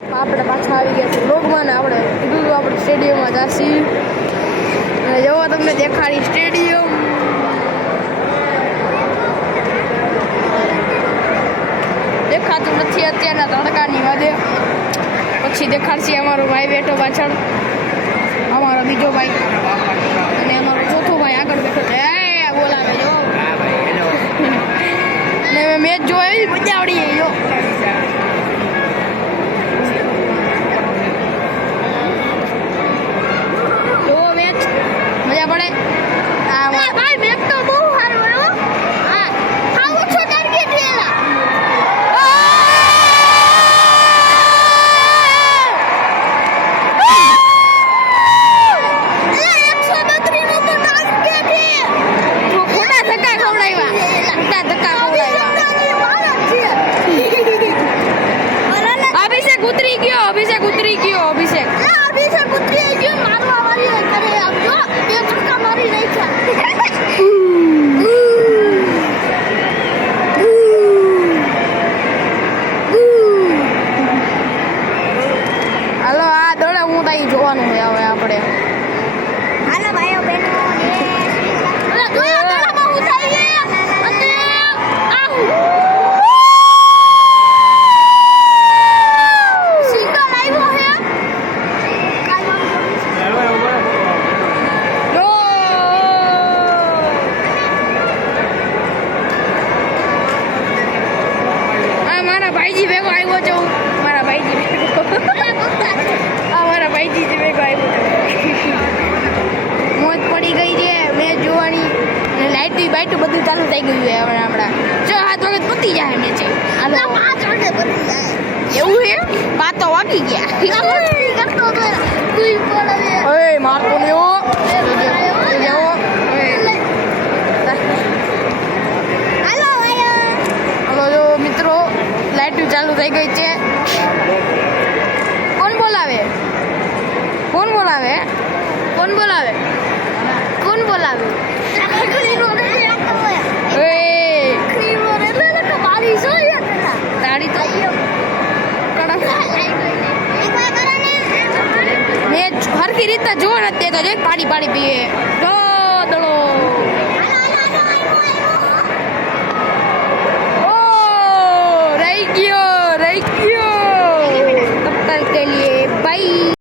આપણે પાછા આવી ગયા છે લોકમાં ને આપણે કીધું હતું આપણે સ્ટેડિયમમાં જાસી અને જવો તમને દેખાડી સ્ટેડિયમ દેખાતું નથી અત્યારના તડકાની વાદે પછી દેખાડશે અમારો ભાઈ બેઠો પાછળ અમારો બીજો ભાઈ અને અમારો ચોથો ભાઈ આગળ બેઠો છે બોલાવે જો ને મેચ જો એવી મજા આવડી જો અભિષેક ઉતરી ગયો અભિષેક ઉતરી ગયો મારવા વાળી કરે આમ જો બે છક્કા મારી નાખ્યા હાલો આ દોડે હું તઈ જોવાનું છે હવે આપણે હાલો ભાઈઓ બહેનો ભાઈજી ભેગો આવ્યો છો મારા ભાઈજી ભેગો મારા ભાઈજી ભેગો આવ્યો મોજ પડી ગઈ છે મેચ જોવાની અને લાઇટ બાઇટું બધું ચાલુ થઈ ગયું છે હવે હમણાં 6-7 વાગે પતી જાય મેચ હાલો 5 વાગે પતી જાય એવું છે 5 તો વાગી ગયા ઓય મારતો નહીં ચાલુ થઈ ગઈ છે કોણ બોલાવે કોણ બોલાવે કોણ બોલાવે કોણ બોલાવે તાળી તો મેં હરખી રીતે જો નથી દેતો પાણી પાણી પીએ દડો रह गयो तब तक के लिए बाय।